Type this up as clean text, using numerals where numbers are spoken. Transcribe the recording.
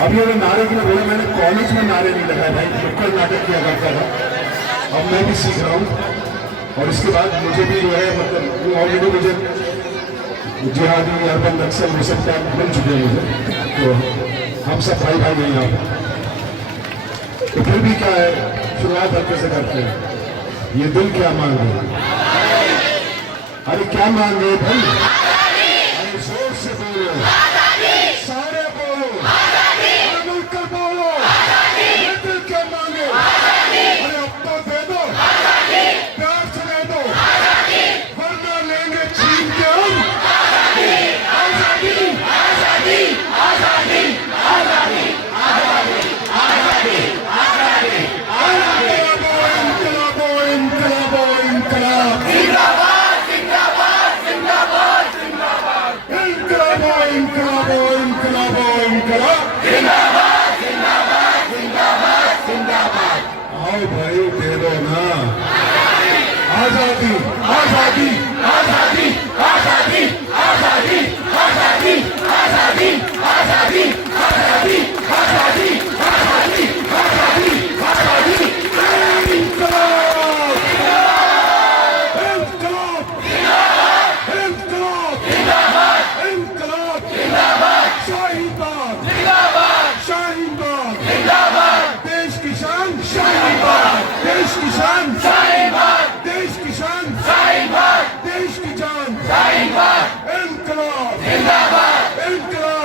अब ये नारे के लिए बोला, मैंने कॉलेज में नारे नहीं लगाए भाई, नुक्कड़ नाटक किया करता था। अब मैं भी सीख रहा हूँ और इसके बाद मुझे भी जो है मतलब ऑलरेडी मुझे जिहादी अर्बन नक्सल ये सब क्या मिल चुके हैं मुझे, तो हम सब भाई भाई नहीं यहाँ। तो फिर भी क्या है, शुरुआत हल्के से करते हैं। ये दिल क्या मांगे, अरे क्या मांगे भाई, अरे जोर से बोलो, सारे बोलो, अरे मिलकर बोलो, ये दिल क्या मांगे, अरे अब तो दे दो, प्यार से दे दो, वरना लेंगे छीन के हम आजादी, आजादी, आजादी, आजादी, आजादी, आजादी, आजादी, आजादी, इनकलाबो, इनकलाबो, इनकलाब, जिंदाबाद, जिंदाबाद, जिंदाबाद, जिंदाबाद, इनकलाबो, इनकलाबो, इनकलाबो, इनकलाब, जिंदाबाद, जिंदाबाद, जिंदाबाद, जिंदाबाद। आओ भाई दे दो ना आजादी, आजादी, आजादी, आजादी, आजादी, आजादी, आजादी, आजादी, आजादी, आजादी, आजादी, आजादी, आजादी, इनकलाब, इनकलाब, इनकलाब, जिंदाबाद, इनकलाब, जिंदाबाद, शाहीन बाग, जिंदाबाद, शाहीन बाग, जिंदाबाद, देश की शान, शाहीन बाग, देश की शान।